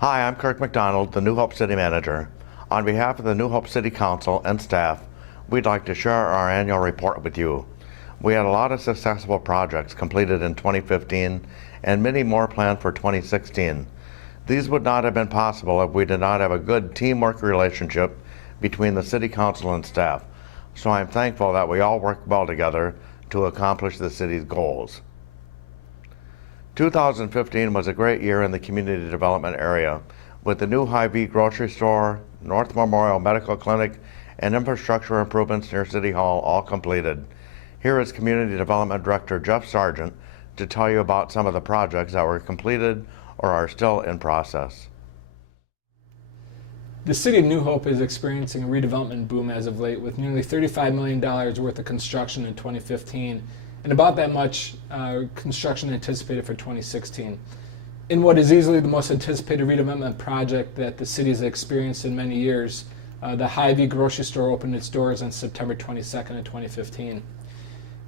Hi, I'm Kirk McDonald, the New Hope City Manager. On behalf of the New Hope City Council and staff, we'd like to share our annual report with you. We had a lot of successful projects completed in 2015 and many more planned for 2016. These would not have been possible if we did not have a good teamwork relationship between the City Council and staff. So I'm thankful that we all work well together to accomplish the city's goals. 2015 was a great year in the community development area, with the new Hy-Vee grocery store, North Memorial Medical Clinic, and infrastructure improvements near City Hall all completed. Here is Community Development Director Jeff Sargent to tell you about some of the projects that were completed or are still in process. The City of New Hope is experiencing a redevelopment boom as of late, with nearly $35 million worth of construction in 2015 and about that much construction anticipated for 2016. In what is easily the most anticipated redevelopment project that the city has experienced in many years, the Hy-Vee grocery store opened its doors on September 22nd of 2015.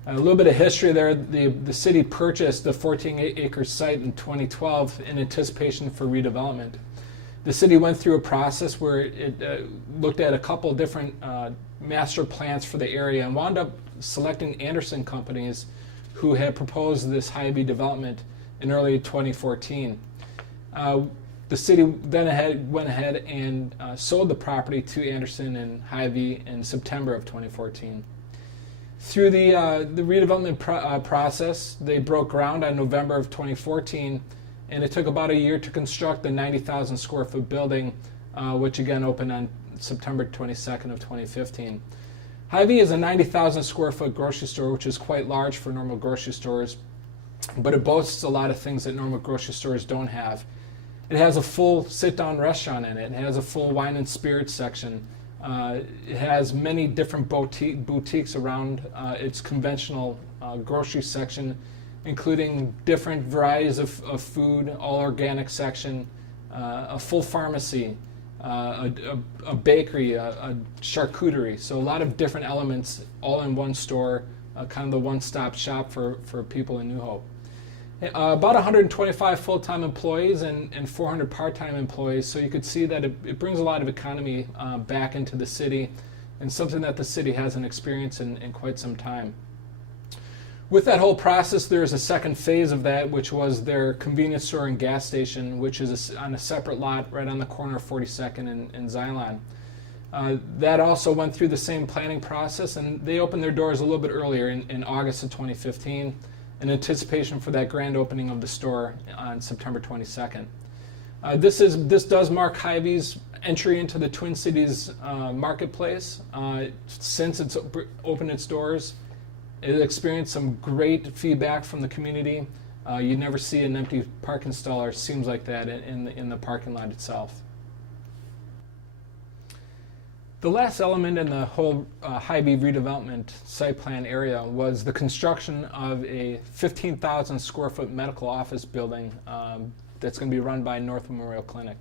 A little bit of history there. The city purchased the 14-acre site in 2012 in anticipation for redevelopment. The city went through a process where it looked at a couple different master plans for the area and wound up selecting Anderson companies who had proposed this Hy-Vee development in early 2014. The city then went ahead and sold the property to Anderson and Hy-Vee in September of 2014. Through the redevelopment process, they broke ground on November of 2014, and it took about a year to construct the 90,000 square foot building, which again opened on September 22nd of 2015. Hy-Vee is a 90,000 square foot grocery store, which is quite large for normal grocery stores, but it boasts a lot of things that normal grocery stores don't have. It has a full sit-down restaurant in it. It has a full wine and spirits section. It has many different boutiques around its conventional grocery section, including different varieties of food, all organic section, a full pharmacy, a bakery, a charcuterie. So a lot of different elements all in one store, kind of the one-stop shop for people in New Hope. About 125 full-time employees and 400 part-time employees, so you could see that it brings a lot of economy back into the city, and something that the city hasn't experienced in quite some time. With that whole process, there's a second phase of that, which was their convenience store and gas station, which is on a separate lot right on the corner of 42nd and Xylon. That also went through the same planning process, and they opened their doors a little bit earlier in August of 2015 in anticipation for that grand opening of the store on September 22nd. This does mark Hy-Vee's entry into the Twin Cities marketplace. Since it's opened its doors, it experienced some great feedback from the community. You never see an empty parking stall, or seems like that, in the parking lot itself. The last element in the whole Hy-Vee redevelopment site plan area was the construction of a 15,000 square foot medical office building that's going to be run by North Memorial Clinic.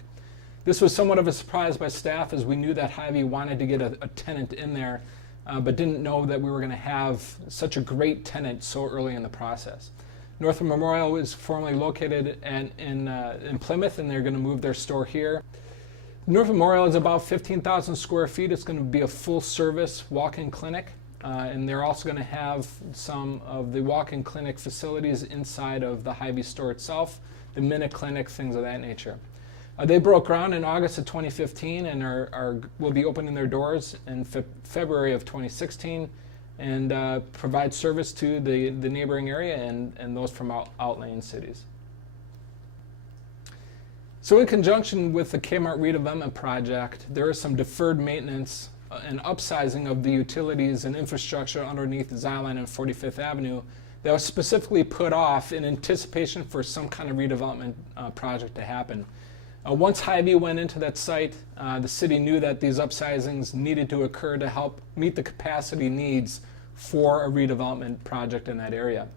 This was somewhat of a surprise by staff, as we knew that Hy-Vee wanted to get a tenant in there, but didn't know that we were going to have such a great tenant so early in the process. North Memorial is formerly located in Plymouth, and they're going to move their store here. North Memorial is about 15,000 square feet. It's going to be a full-service walk-in clinic, and they're also going to have some of the walk-in clinic facilities inside of the Hy-Vee store itself, the Minute Clinic, things of that nature. They broke ground in August of 2015 and will be opening their doors in February of 2016 and provide service to the neighboring area and those from outlying cities. So in conjunction with the Kmart redevelopment project, there is some deferred maintenance and upsizing of the utilities and infrastructure underneath Xylon and 45th Avenue that was specifically put off in anticipation for some kind of redevelopment project to happen. Once Hy-Vee went into that site, the city knew that these upsizings needed to occur to help meet the capacity needs for a redevelopment project in that area.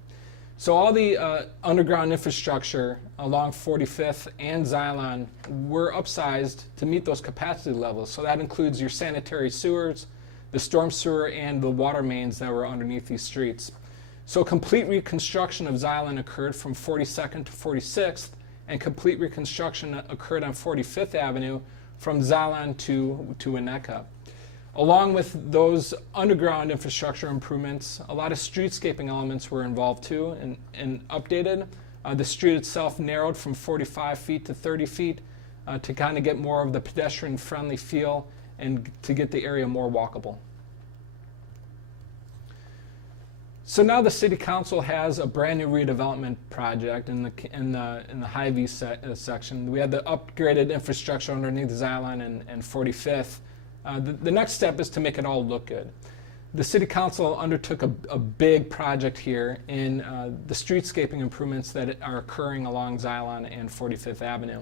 So all the underground infrastructure along 45th and Xylon were upsized to meet those capacity levels. So that includes your sanitary sewers, the storm sewer, and the water mains that were underneath these streets. So complete reconstruction of Xylon occurred from 42nd to 46th, and complete reconstruction occurred on 45th Avenue from Xylon to Winnetka. Along with those underground infrastructure improvements, a lot of streetscaping elements were involved too and updated. The street itself narrowed from 45 feet to 30 feet to kind of get more of the pedestrian-friendly feel and to get the area more walkable. So now the City Council has a brand new redevelopment project in the Hy-Vee section. We had the upgraded infrastructure underneath Xylon and 45th. The next step is to make it all look good. The City Council undertook a big project here in the streetscaping improvements that are occurring along Xylon and 45th Avenue.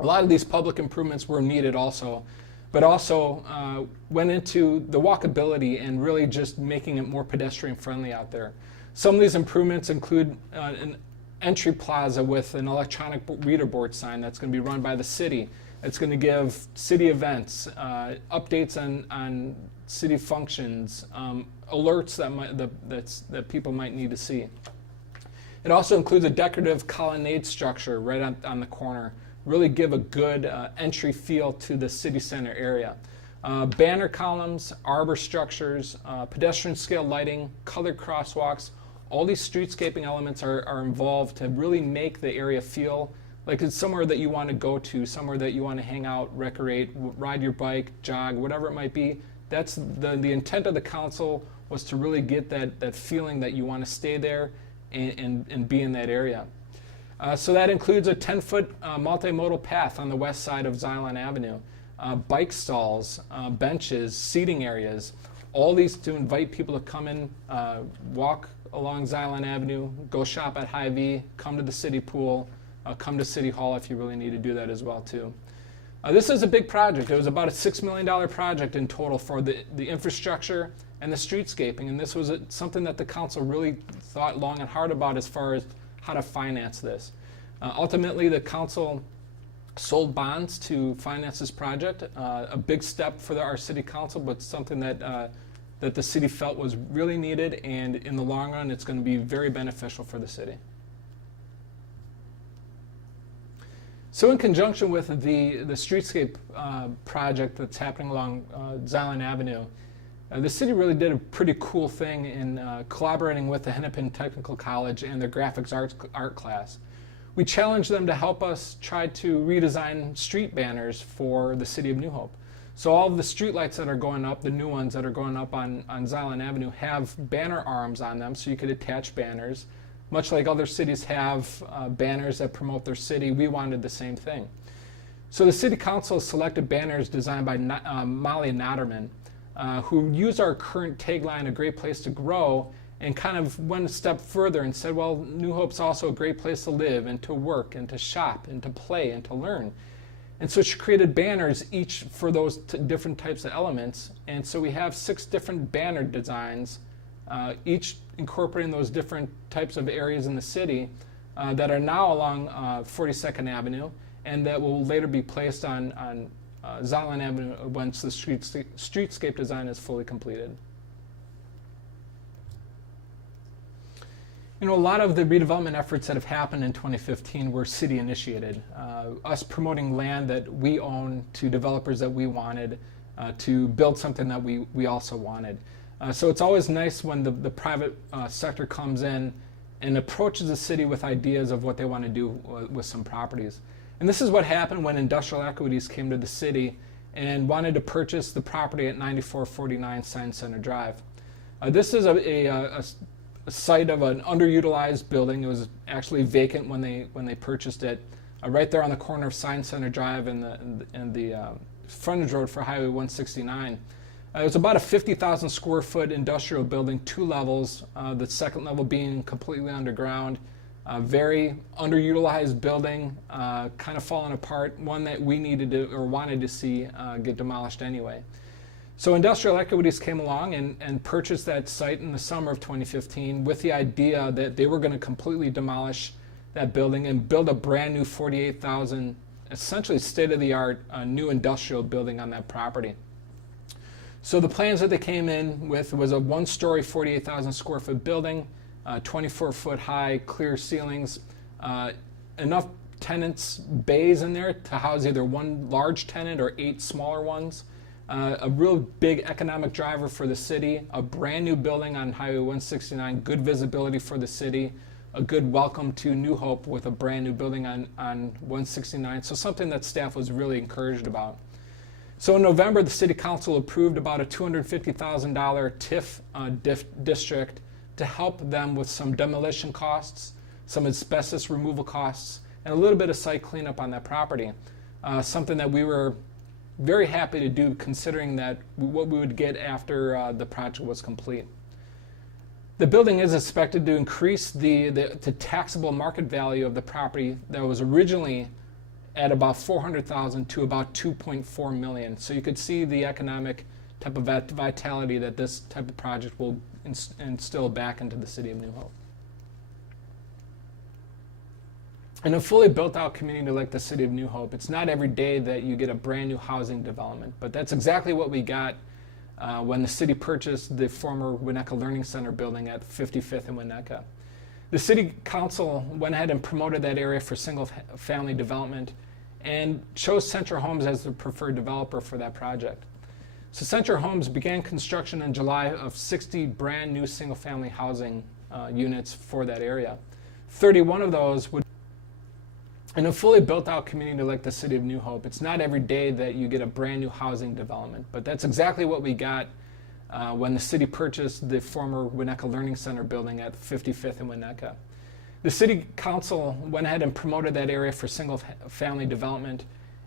A lot of these public improvements were needed also, but also went into the walkability and really just making it more pedestrian friendly out there. Some of these improvements include an entry plaza with an electronic reader board sign that's going to be run by the city. It's going to give city events, updates on city functions, alerts that people might need to see. It also includes a decorative colonnade structure right on the corner. Really give a good entry feel to the city center area. Banner columns, arbor structures, pedestrian scale lighting, colored crosswalks, all these streetscaping elements are involved to really make the area feel like it's somewhere that you want to go to, somewhere that you want to hang out, recreate, ride your bike, jog, whatever it might be. That's the intent of the council, was to really get that feeling that you want to stay there and be in that area. So that includes a 10-foot multimodal path on the west side of Xylon Avenue, bike stalls, benches, seating areas, all these to invite people to come in, walk along Xylon Avenue, go shop at Hy-Vee, come to the city pool, come to City Hall if you really need to do that as well too. This is a big project. It was about a $6 million project in total for the infrastructure and the streetscaping, and this was something that the council really thought long and hard about as far as how to finance this. Ultimately, the council sold bonds to finance this project, a big step for our city council, but something that the city felt was really needed, and in the long run, it's going to be very beneficial for the city. So in conjunction with the streetscape project that's happening along Xylon Avenue, the city really did a pretty cool thing in collaborating with the Hennepin Technical College and their graphics art class. We challenged them to help us try to redesign street banners for the city of New Hope. So all of the street lights that are going up, the new ones that are going up on Xylon Avenue, have banner arms on them so you could attach banners. Much like other cities have banners that promote their city, we wanted the same thing. So the City Council selected banners designed by Molly Notterman, who used our current tagline, "A Great Place to Grow," and kind of went a step further and said, well, New Hope's also a great place to live and to work and to shop and to play and to learn. And so she created banners each for those different types of elements. And so we have 6 different banner designs, each incorporating those different types of areas in the city that are now along 42nd Avenue and that will later be placed on Xylon Avenue once the streetscape design is fully completed. You know, a lot of the redevelopment efforts that have happened in 2015 were city initiated. Us promoting land that we own to developers that we wanted to build something that we also wanted. So it's always nice when the private sector comes in and approaches the city with ideas of what they want to do with some properties. And this is what happened when Industrial Equities came to the city and wanted to purchase the property at 9449 Science Center Drive. This is a site of an underutilized building. It was actually vacant when they purchased it, right there on the corner of Science Center Drive and the frontage road for Highway 169. It was about a 50,000 square foot industrial building, 2 levels, the second level being completely underground. Very underutilized building, kind of falling apart, one that we needed to or wanted to see get demolished anyway. So Industrial Equities came along and purchased that site in the summer of 2015 with the idea that they were going to completely demolish that building and build a brand new 48,000, essentially state-of-the-art new industrial building on that property. So the plans that they came in with was a 1-story, 48,000 square foot building, 24-foot high, clear ceilings, enough tenants' bays in there to house either one large tenant or 8 smaller ones. A real big economic driver for the city, a brand new building on Highway 169, good visibility for the city, a good welcome to New Hope with a brand new building on 169. So something that staff was really encouraged about. So in November, the City Council approved about a $250,000 TIF district to help them with some demolition costs, some asbestos removal costs, and a little bit of site cleanup on that property. Something that we were very happy to do, considering that what we would get after the project was complete. The building is expected to increase the taxable market value of the property that was originally at about $400,000 to about $2.4 million. So you could see the economic type of vitality that this type of project will instill back into the city of New Hope. In a fully built out community like the city of New Hope, it's not every day that you get a brand new housing development, but that's exactly what we got when the city purchased the former Winnetka Learning Center building at 55th and Winnetka. The city council went ahead and promoted that area for single family development and chose Centra Homes as the preferred developer for that project. So Centra Homes began construction in July of 60 brand new single family housing units for that area. 31 of those would in a fully built out community like the city of New Hope, it's not every day that you get a brand new housing development, but that's exactly what we got when the city purchased the former Winnetka Learning Center building at 55th and Winnetka. The city council went ahead and promoted that area for single family development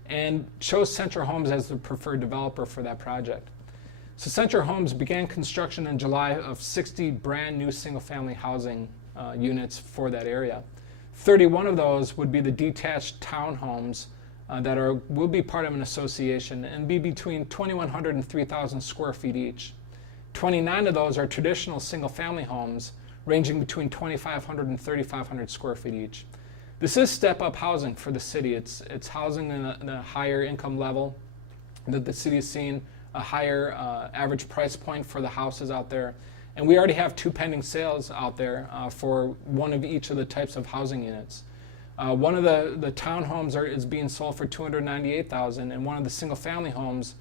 and chose Centra Homes as the preferred developer for that project. So Centra Homes began construction in July of 60 brand new single family housing units for that area. 31 of those would be the detached townhomes that will be part of an association and be between 2,100 and 3,000 square feet each. 29 of those are traditional single-family homes ranging between 2,500 and 3,500 square feet each. This is step-up housing for the city. It's housing in a higher income level that the city has seen, a higher average price point for the houses out there. And we already have 2 pending sales out there for one of each of the types of housing units. One of the townhomes is being sold for $298,000, and one of the single-family homes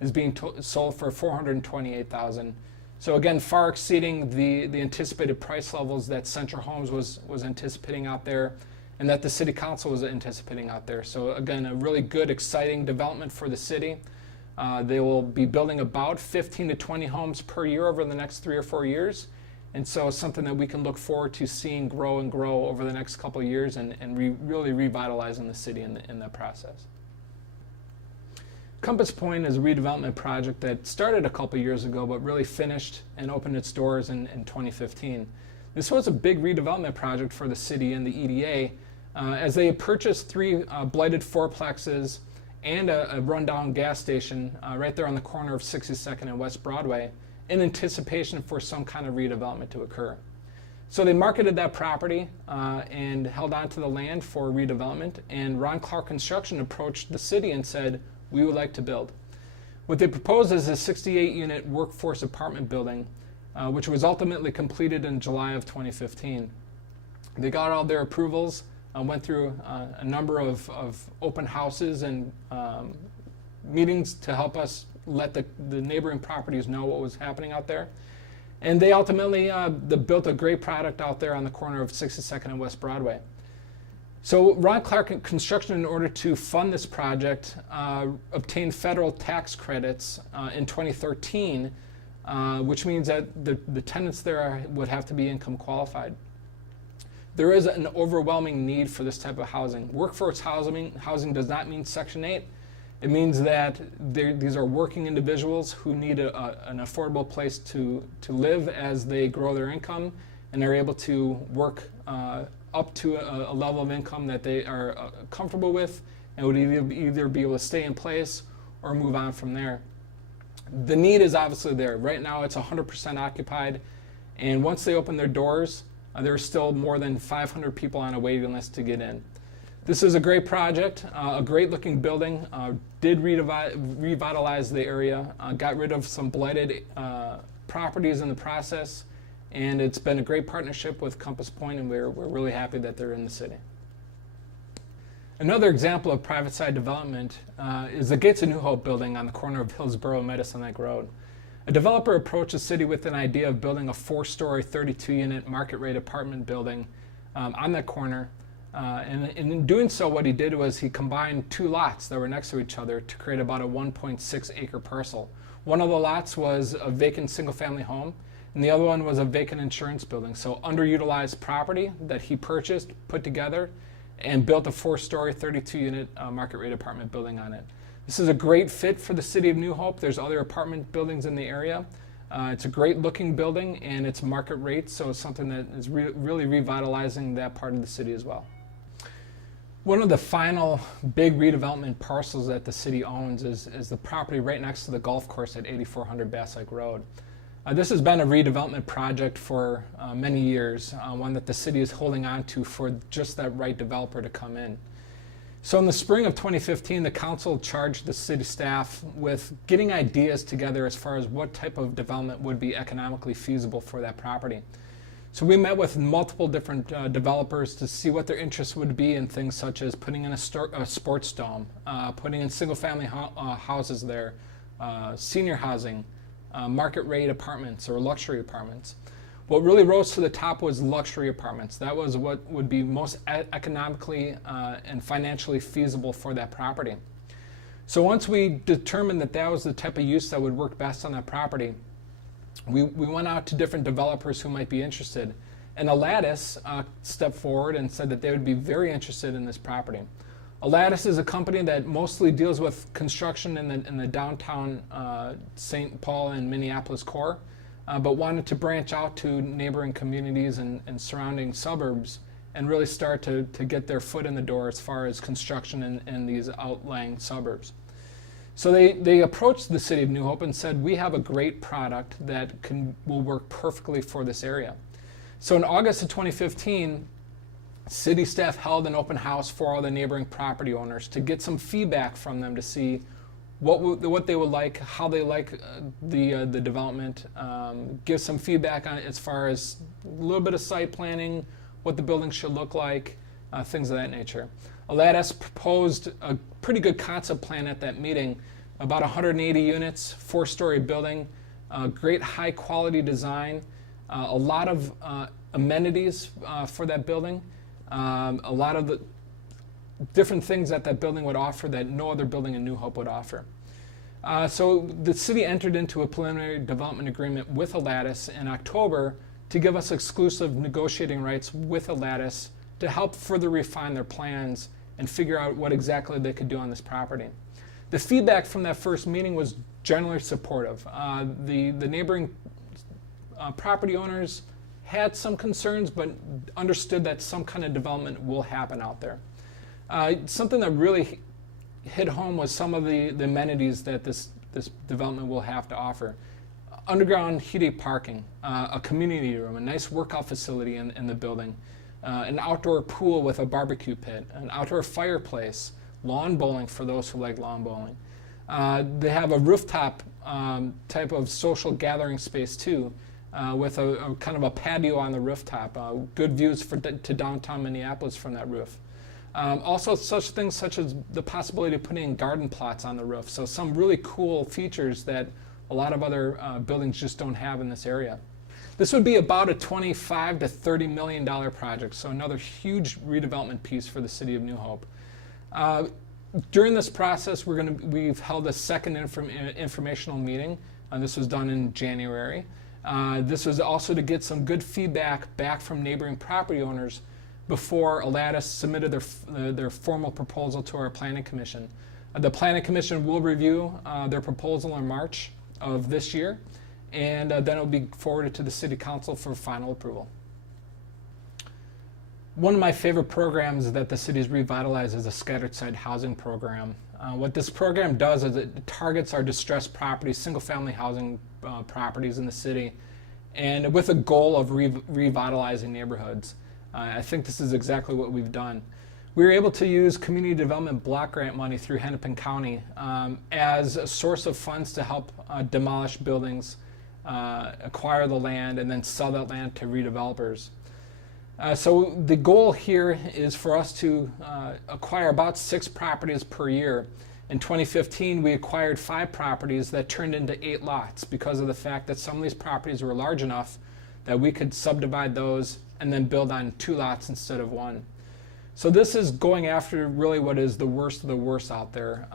is being sold for $428,000. So again, far exceeding the anticipated price levels that Centra Homes was anticipating out there, and that the City Council was anticipating out there. So again, a really good, exciting development for the city. They will be building about 15 to 20 homes per year over the next 3 or 4 years. And so something that we can look forward to seeing grow and grow over the next couple of years and really revitalizing the city in that process. Compass Point is a redevelopment project that started a couple years ago but really finished and opened its doors in 2015. This was a big redevelopment project for the city and the EDA as they purchased 3 blighted fourplexes and a rundown gas station right there on the corner of 62nd and West Broadway in anticipation for some kind of redevelopment to occur. So they marketed that property and held on to the land for redevelopment, and Ron Clark Construction approached the city and said, we would like to build. What they proposed is a 68-unit workforce apartment building, which was ultimately completed in July of 2015. They got all their approvals, went through a number of open houses and meetings to help us let the neighboring properties know what was happening out there. And they ultimately built a great product out there on the corner of 62nd and West Broadway. So Ron Clark Construction, in order to fund this project, obtained federal tax credits in 2013, which means that the tenants there would have to be income qualified. There is an overwhelming need for this type of housing. Workforce housing does not mean Section 8. It means that these are working individuals who need an affordable place to live as they grow their income and are able to work up to a level of income that they are comfortable with and would either be able to stay in place or move on from there. The need is obviously there. Right now it's 100% occupied, and once they open their doors, there are still more than 500 people on a waiting list to get in. This is a great project, a great looking building, did revitalize the area, got rid of some blighted properties in the process, and it's been a great partnership with Compass Point, and we're really happy that they're in the city. Another example of private side development is the Gates of New Hope building on the corner of Hillsborough and Medicine Lake Road. A developer approached the city with an idea of building a 4-story, 32-unit market rate apartment building on that corner. And in doing so, what he did was he combined 2 lots that were next to each other to create about a 1.6 acre parcel. One of the lots was a vacant single-family home, and the other one was a vacant insurance building. So underutilized property that he purchased, put together, and built a 4-story, 32-unit market rate apartment building on it. This is a great fit for the city of New Hope. There's other apartment buildings in the area. It's a great looking building, and it's market rate, so it's something that is really revitalizing that part of the city as well. One of the final big redevelopment parcels that the city owns is the property right next to the golf course at 8400 Bass Lake Road. This has been a redevelopment project for many years, one that the city is holding on to for just that right developer to come in. So in the spring of 2015, the council charged the city staff with getting ideas together as far as what type of development would be economically feasible for that property. So we met with multiple different developers to see what their interests would be in things such as putting in a sports dome, putting in single-family houses there, senior housing, market rate apartments or luxury apartments. What really rose to the top was luxury apartments. That was what would be most economically and financially feasible for that property. So once we determined that that was the type of use that would work best on that property, we went out to different developers who might be interested. And Aladis stepped forward and said that they would be very interested in this property. Aladis is a company that mostly deals with construction in the downtown St. Paul and Minneapolis core, but wanted to branch out to neighboring communities and surrounding suburbs and really start to get their foot in the door as far as construction in these outlying suburbs. So they approached the city of New Hope and said, we have a great product that will work perfectly for this area. So in August of 2015, city staff held an open house for all the neighboring property owners to get some feedback from them to see what they would like, how they like the development, give some feedback on it as far as a little bit of site planning, what the building should look like, things of that nature. Aladis proposed a pretty good concept plan at that meeting, about 180 units, 4-story building, great high quality design, a lot of amenities for that building, a lot of the different things that building would offer that no other building in New Hope would offer. So the city entered into a preliminary development agreement with Aladis in October to give us exclusive negotiating rights with Aladis to help further refine their plans and figure out what exactly they could do on this property. The feedback from that first meeting was generally supportive. The neighboring property owners had some concerns, but understood that some kind of development will happen out there. Something that really hit home was some of the amenities that this development will have to offer. Underground heated parking, a community room, a nice workout facility in the building, an outdoor pool with a barbecue pit, an outdoor fireplace, lawn bowling for those who like lawn bowling. They have a rooftop type of social gathering space too, with a kind of a patio on the rooftop, good views to downtown Minneapolis from that roof. Also such things such as the possibility of putting in garden plots on the roof. So some really cool features that a lot of other buildings just don't have in this area. This would be about a $25 to $30 million project, so another huge redevelopment piece for the city of New Hope. During this process, we've held a second informational meeting. This was done in January. This was also to get some good feedback back from neighboring property owners before Aladis submitted their formal proposal to our Planning Commission. The Planning Commission will review their proposal in March of this year, and then it will be forwarded to the City Council for final approval. One of my favorite programs that the city has revitalized is a scattered site housing program. What this program does is it targets our distressed properties, single-family housing properties in the city, and with a goal of revitalizing neighborhoods. I think this is exactly what we've done. We were able to use community development block grant money through Hennepin County as a source of funds to help demolish buildings, acquire the land, and then sell that land to redevelopers. So the goal here is for us to acquire about 6 properties per year. In 2015, we acquired 5 properties that turned into 8 lots because of the fact that some of these properties were large enough that we could subdivide those and then build on 2 lots instead of 1. So this is going after really what is the worst of the worst out there.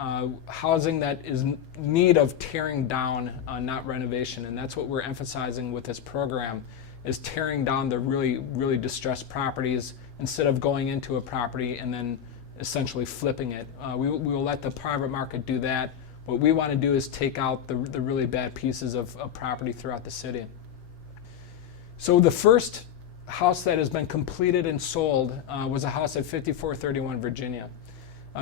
Housing that is in need of tearing down, not renovation. And that's what we're emphasizing with this program, is tearing down the really, really distressed properties instead of going into a property and then essentially flipping it. We will let the private market do that. What we want to do is take out the really bad pieces of property throughout the city. So the first house that has been completed and sold was a house at 5431 Virginia.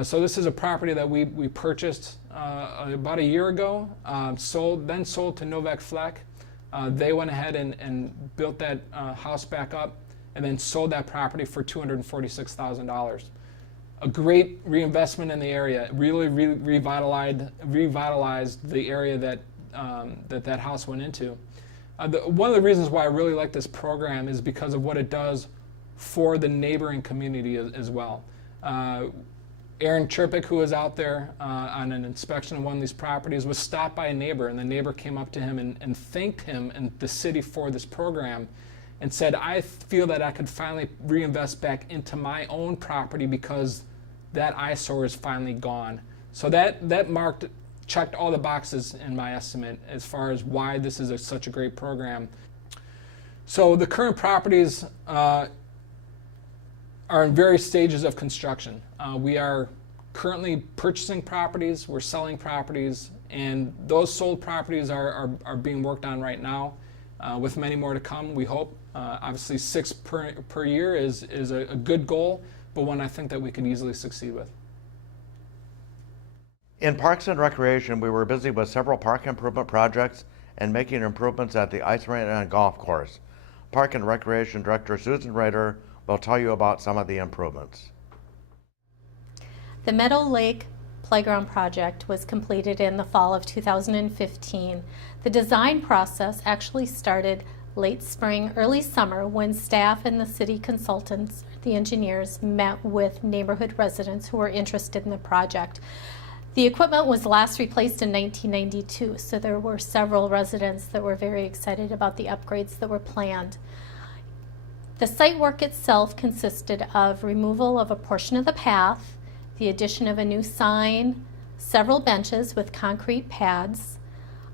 So this is a property that we purchased about a year ago, sold to Novak Fleck. They went ahead and built that house back up and then sold that property for $246,000. A great reinvestment in the area. It really revitalized the area that house went into. One of the reasons why I really like this program is because of what it does for the neighboring community as well. Aaron Chirpik, who was out there on an inspection of one of these properties, was stopped by a neighbor, and the neighbor came up to him and thanked him and the city for this program and said, I feel that I could finally reinvest back into my own property because that eyesore is finally gone. So that checked all the boxes in my estimate as far as why this is such a great program. So the current properties are in various stages of construction. We are currently purchasing properties, we're selling properties, and those sold properties are being worked on right now, with many more to come, we hope. Obviously 6 per year is a good goal, but one I think that we can easily succeed with. In Parks and Recreation, we were busy with several park improvement projects and making improvements at the ice rink and golf course. Park and Recreation Director Susan Rader will tell you about some of the improvements. The Meadow Lake Playground project was completed in the fall of 2015. The design process actually started late spring, early summer, when staff and the city consultants, the engineers, met with neighborhood residents who were interested in the project. The equipment was last replaced in 1992, so there were several residents that were very excited about the upgrades that were planned. The site work itself consisted of removal of a portion of the path, the addition of a new sign, several benches with concrete pads,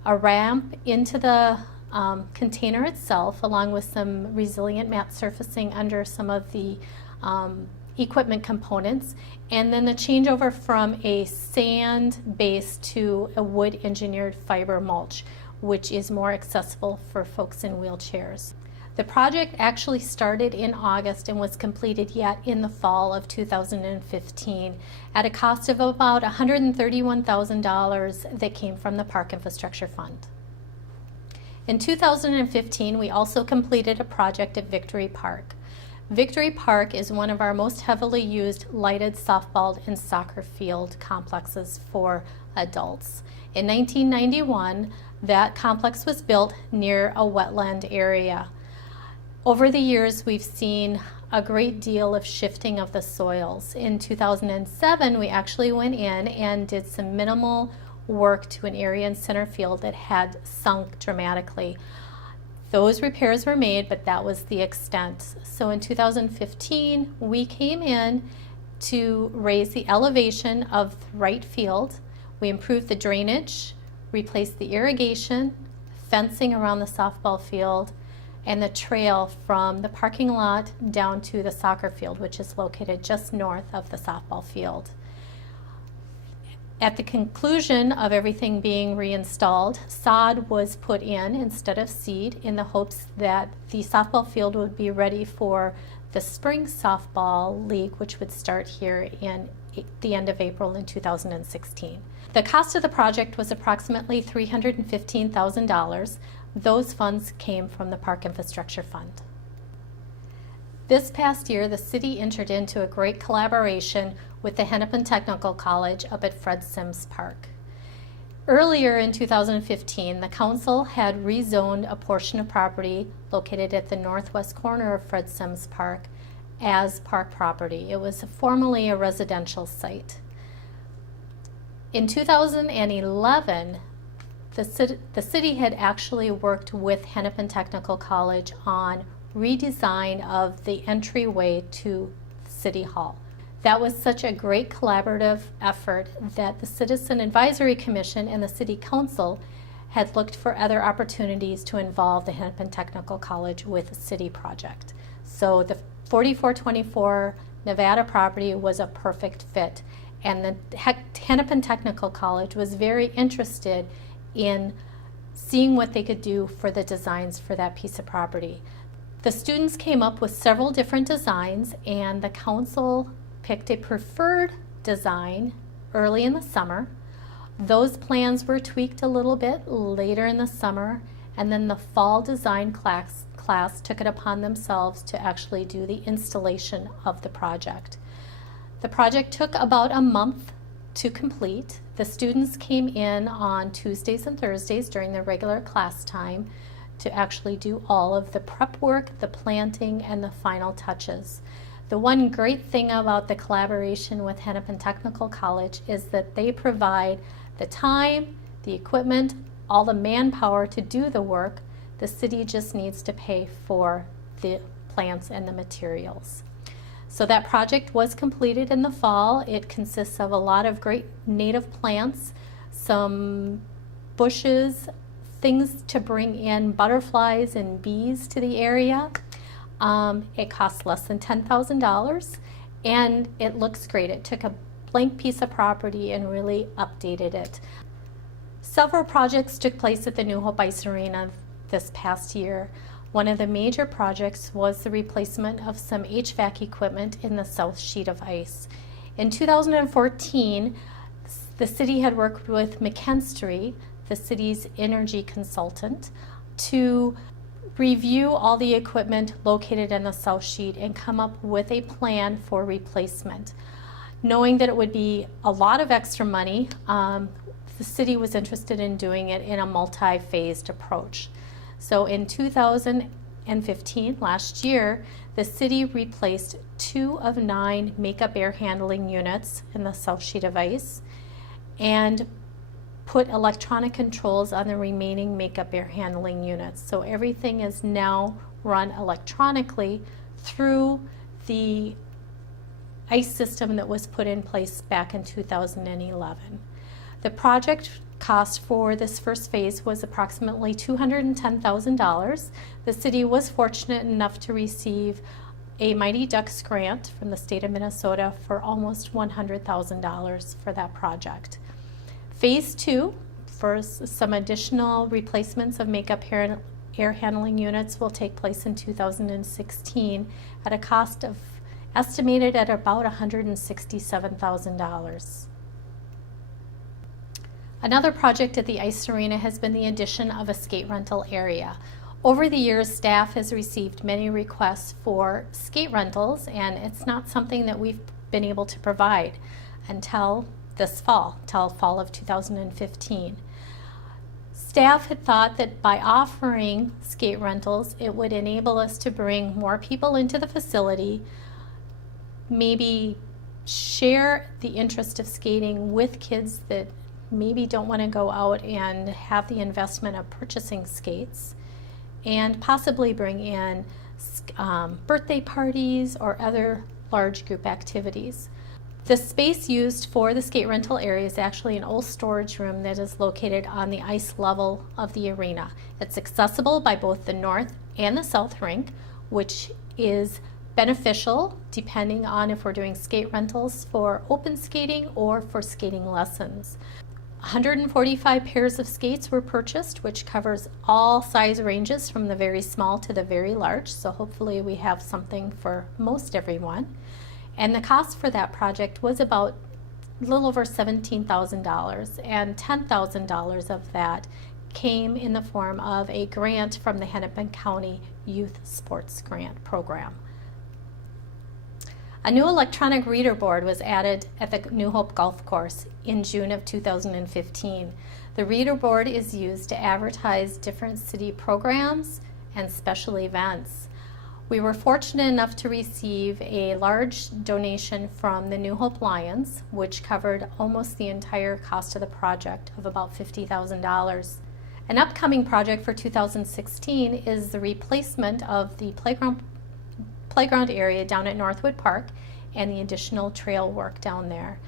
a ramp into the container itself, along with some resilient mat surfacing under some of the equipment components, and then the changeover from a sand base to a wood engineered fiber mulch, which is more accessible for folks in wheelchairs. The project actually started in August and was completed yet in the fall of 2015 at a cost of about $131,000 that came from the Park Infrastructure Fund. In 2015, we also completed a project at Victory Park. Victory Park is one of our most heavily used lighted softball and soccer field complexes for adults. In 1991, that complex was built near a wetland area. Over the years, we've seen a great deal of shifting of the soils. In 2007, we actually went in and did some minimal work to an area in center field that had sunk dramatically. Those repairs were made, but that was the extent. So in 2015, we came in to raise the elevation of right field. We improved the drainage, replaced the irrigation, fencing around the softball field, and the trail from the parking lot down to the soccer field, which is located just north of the softball field. At the conclusion of everything being reinstalled, sod was put in instead of seed in the hopes that the softball field would be ready for the spring softball league, which would start here in the end of April in 2016. The cost of the project was approximately $315,000. Those funds came from the Park Infrastructure Fund. This past year, the city entered into a great collaboration with the Hennepin Technical College up at Fred Sims Park. Earlier in 2015, the council had rezoned a portion of property located at the northwest corner of Fred Sims Park as park property. It was formerly a residential site. In 2011, the city had actually worked with Hennepin Technical College on redesign of the entryway to City Hall. That was such a great collaborative effort that the Citizen Advisory Commission and the City Council had looked for other opportunities to involve the Hennepin Technical College with the city project. So the 4424 Nevada property was a perfect fit, and the Hennepin Technical College was very interested in seeing what they could do for the designs for that piece of property. The students came up with several different designs, and the council picked a preferred design early in the summer. Those plans were tweaked a little bit later in the summer, and then the fall design class took it upon themselves to actually do the installation of the project. The project took about a month to complete. The students came in on Tuesdays and Thursdays during their regular class time to actually do all of the prep work, the planting, and the final touches. The one great thing about the collaboration with Hennepin Technical College is that they provide the time, the equipment, all the manpower to do the work. The city just needs to pay for the plants and the materials. So that project was completed in the fall. It consists of a lot of great native plants, some bushes, things to bring in butterflies and bees to the area. It costs less than $10,000, and it looks great. It took a blank piece of property and really updated it. Several projects took place at the New Hope Ice Arena this past year. One of the major projects was the replacement of some HVAC equipment in the south sheet of ice. In 2014, the city had worked with McKinstry, the city's energy consultant, to review all the equipment located in the south sheet and come up with a plan for replacement. Knowing that it would be a lot of extra money, the city was interested in doing it in a multi-phased approach. So in 2015, last year, the city replaced 2 of 9 makeup air handling units in the south sheet of ice and put electronic controls on the remaining makeup air handling units. So everything is now run electronically through the ice system that was put in place back in 2011. The project cost for this first phase was approximately $210,000. The city was fortunate enough to receive a Mighty Ducks grant from the state of Minnesota for almost $100,000 for that project. Phase 2, for some additional replacements of makeup air handling units, will take place in 2016 at a cost of estimated at about $167,000. Another project at the ice arena has been the addition of a skate rental area. Over the years, staff has received many requests for skate rentals, and it's not something that we've been able to provide until this fall, till fall of 2015. Staff had thought that by offering skate rentals, it would enable us to bring more people into the facility, maybe share the interest of skating with kids that maybe don't want to go out and have the investment of purchasing skates, and possibly bring in birthday parties or other large group activities. The space used for the skate rental area is actually an old storage room that is located on the ice level of the arena. It's accessible by both the north and the south rink, which is beneficial depending on if we're doing skate rentals for open skating or for skating lessons. 145 pairs of skates were purchased, which covers all size ranges from the very small to the very large, so hopefully we have something for most everyone. And the cost for that project was about a little over $17,000, and $10,000 of that came in the form of a grant from the Hennepin County Youth Sports Grant Program. A new electronic reader board was added at the New Hope Golf Course in June of 2015. The reader board is used to advertise different city programs and special events. We were fortunate enough to receive a large donation from the New Hope Lions, which covered almost the entire cost of the project of about $50,000. An upcoming project for 2016 is the replacement of the playground area down at Northwood Park and the additional trail work down there.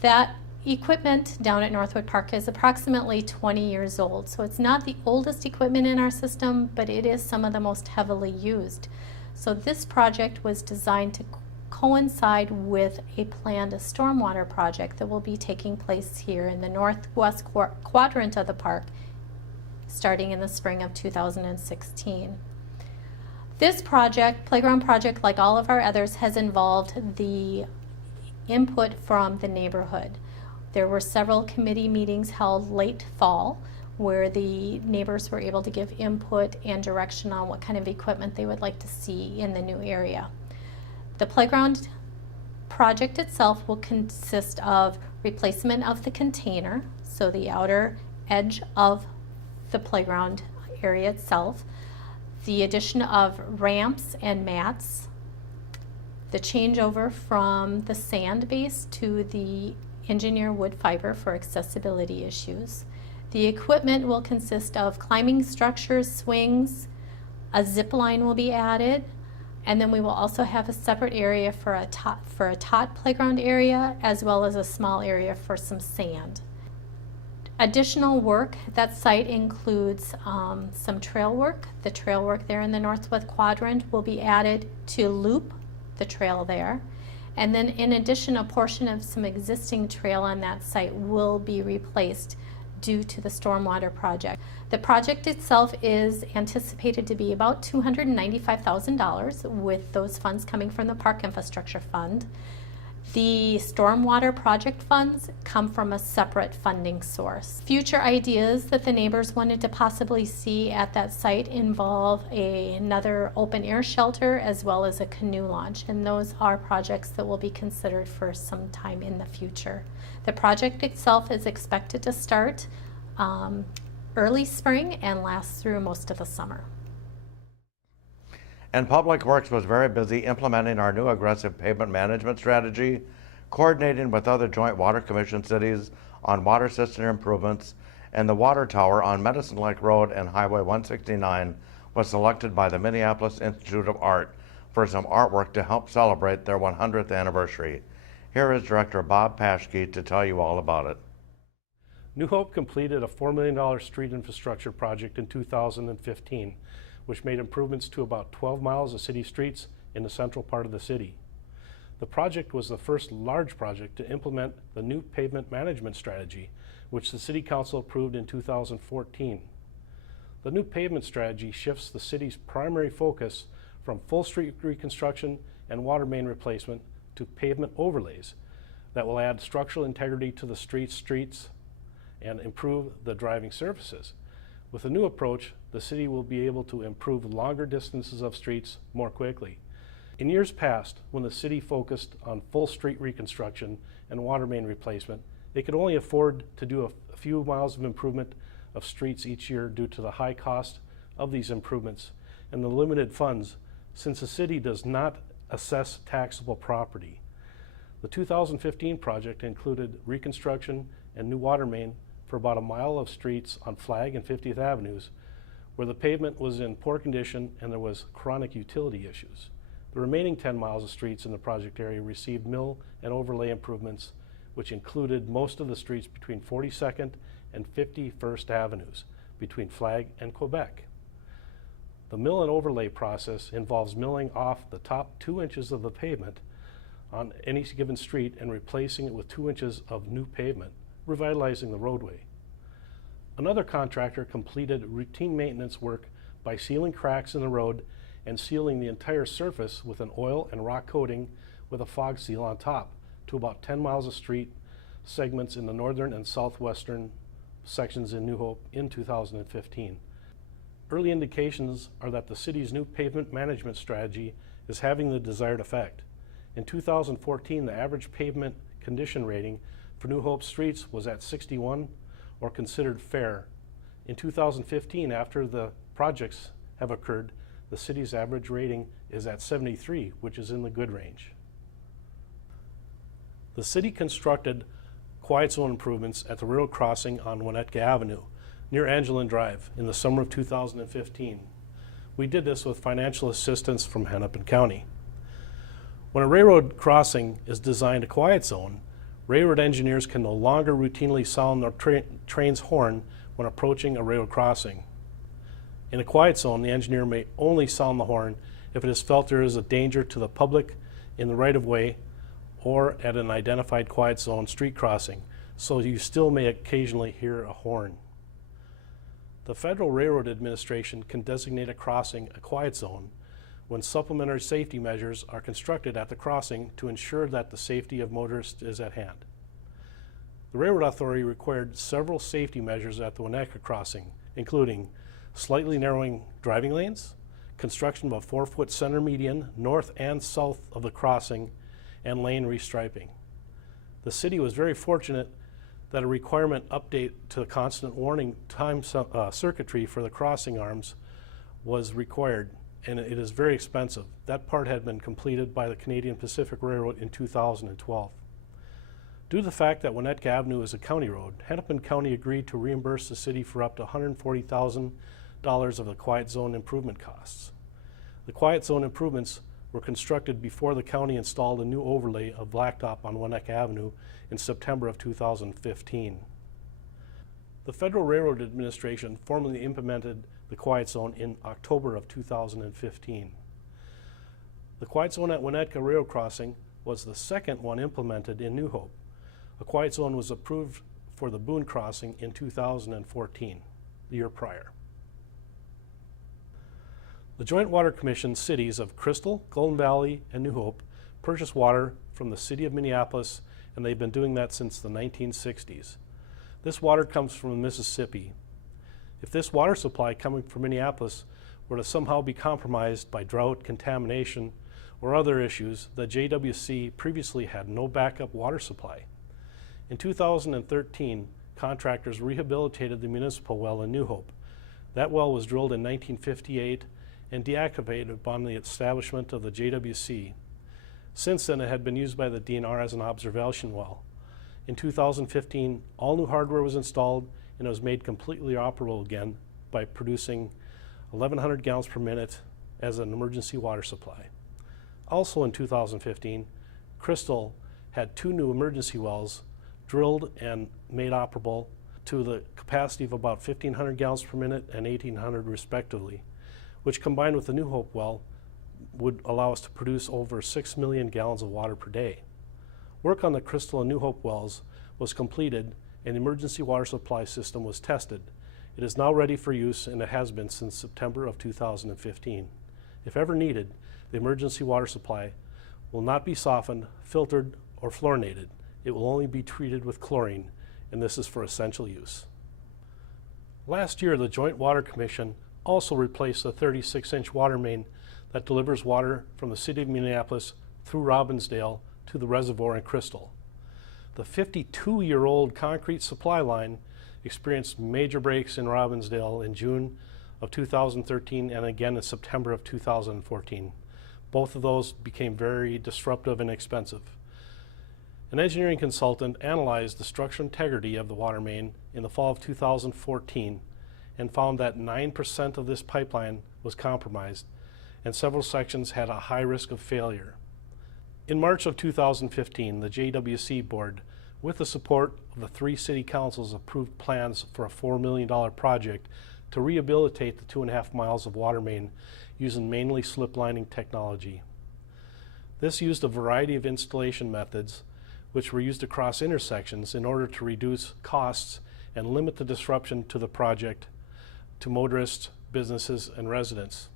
That equipment down at Northwood Park is approximately 20 years old, so it's not the oldest equipment in our system, but it is some of the most heavily used. So this project was designed to coincide with a planned stormwater project that will be taking place here in the northwest quadrant of the park starting in the spring of 2016. This project, playground project, like all of our others, has involved the input from the neighborhood. There were several committee meetings held late fall where the neighbors were able to give input and direction on what kind of equipment they would like to see in the new area. The playground project itself will consist of replacement of the container, so the outer edge of the playground area itself, the addition of ramps and mats, the changeover from the sand base to the engineered wood fiber for accessibility issues. The equipment will consist of climbing structures, swings, a zip line will be added, and then we will also have a separate area for a tot playground area, as well as a small area for some sand. Additional work at that site includes some trail work. The trail work there in the northwest quadrant will be added to loop the trail there. And then in addition, a portion of some existing trail on that site will be replaced due to the stormwater project. The project itself is anticipated to be about $295,000 with those funds coming from the Park Infrastructure Fund. The stormwater project funds come from a separate funding source. Future ideas that the neighbors wanted to possibly see at that site involve another open air shelter as well as a canoe launch, and those are projects that will be considered for some time in the future. The project itself is expected to start early spring and last through most of the summer. And Public Works was very busy implementing our new aggressive pavement management strategy, coordinating with other joint water commission cities on water system improvements, and the water tower on Medicine Lake Road and Highway 169 was selected by the Minneapolis Institute of Art for some artwork to help celebrate their 100th anniversary. Here is Director Bob Paschke to tell you all about it. New Hope completed a $4 million street infrastructure project in 2015, which made improvements to about 12 miles of city streets in the central part of the city. The project was the first large project to implement the new pavement management strategy, which the City Council approved in 2014. The new pavement strategy shifts the city's primary focus from full street reconstruction and water main replacement to pavement overlays that will add structural integrity to the streets and improve the driving surfaces. With the new approach, the city will be able to improve longer distances of streets more quickly. In years past, when the city focused on full street reconstruction and water main replacement, they could only afford to do a few miles of improvement of streets each year due to the high cost of these improvements and the limited funds, since the city does not assess taxable property. The 2015 project included reconstruction and new water main for about a mile of streets on Flag and 50th Avenues, where the pavement was in poor condition and there was chronic utility issues. The remaining 10 miles of streets in the project area received mill and overlay improvements, which included most of the streets between 42nd and 51st Avenues, between Flag and Quebec. The mill and overlay process involves milling off the top 2 inches of the pavement on any given street and replacing it with 2 inches of new pavement, revitalizing the roadway. Another contractor completed routine maintenance work by sealing cracks in the road and sealing the entire surface with an oil and rock coating with a fog seal on top to about 10 miles of street segments in the northern and southwestern sections in New Hope in 2015. Early indications are that the city's new pavement management strategy is having the desired effect. In 2014, the average pavement condition rating for New Hope streets was at 61, or considered fair. In 2015, after the projects have occurred, The city's average rating is at 73, which is in the good range. The city constructed quiet zone improvements at the railroad crossing on Winnetka Avenue near Angelin Drive in the summer of 2015. We did this with financial assistance from Hennepin County. When a railroad crossing is designed a quiet zone, railroad engineers can no longer routinely sound their train's horn when approaching a railroad crossing. In a quiet zone, the engineer may only sound the horn if it is felt there is a danger to the public in the right-of-way or at an identified quiet zone street crossing, so you still may occasionally hear a horn. The Federal Railroad Administration can designate a crossing a quiet zone when supplementary safety measures are constructed at the crossing to ensure that the safety of motorists is at hand. The Railroad Authority required several safety measures at the Winnetka crossing, including slightly narrowing driving lanes, construction of a 4-foot center median north and south of the crossing, and lane restriping. The city was very fortunate that a requirement update to the constant warning time circuitry for the crossing arms was required, and it is very expensive. That part had been completed by the Canadian Pacific Railroad in 2012. Due to the fact that Winnetka Avenue is a county road, Hennepin County agreed to reimburse the city for up to $140,000 of the quiet zone improvement costs. The quiet zone improvements were constructed before the county installed a new overlay of blacktop on Winnetka Avenue in September of 2015. The Federal Railroad Administration formally implemented the quiet zone in October of 2015. The quiet zone at Winnetka Railroad Crossing was the second one implemented in New Hope. A quiet zone was approved for the Boone Crossing in 2014, the year prior. The Joint Water Commission cities of Crystal, Golden Valley, and New Hope purchase water from the city of Minneapolis, and they've been doing that since the 1960s. This water comes from the Mississippi. If this water supply coming from Minneapolis were to somehow be compromised by drought, contamination, or other issues, the JWC previously had no backup water supply. In 2013, contractors rehabilitated the municipal well in New Hope. That well was drilled in 1958 and deactivated upon the establishment of the JWC. Since then, it had been used by the DNR as an observation well. In 2015, all new hardware was installed and it was made completely operable again by producing 1,100 gallons per minute as an emergency water supply. Also in 2015, Crystal had 2 new emergency wells drilled and made operable to the capacity of about 1,500 gallons per minute and 1,800 respectively, which combined with the New Hope well would allow us to produce over 6 million gallons of water per day. Work on the Crystal and New Hope wells was completed and the emergency water supply system was tested. It is now ready for use and it has been since September of 2015. If ever needed, the emergency water supply will not be softened, filtered, or fluorinated. It will only be treated with chlorine, and this is for essential use. Last year, the Joint Water Commission also replaced the 36-inch water main that delivers water from the city of Minneapolis through Robbinsdale to the reservoir in Crystal. The 52-year-old concrete supply line experienced major breaks in Robbinsdale in June of 2013 and again in September of 2014. Both of those became very disruptive and expensive. An engineering consultant analyzed the structural integrity of the water main in the fall of 2014 and found that 9% of this pipeline was compromised and several sections had a high risk of failure. In March of 2015, the JWC board, with the support of the 3 city councils, approved plans for a $4 million project to rehabilitate the 2.5 miles of water main using mainly slip lining technology. This used a variety of installation methods which were used across intersections in order to reduce costs and limit the disruption to the project to motorists, businesses, and residents.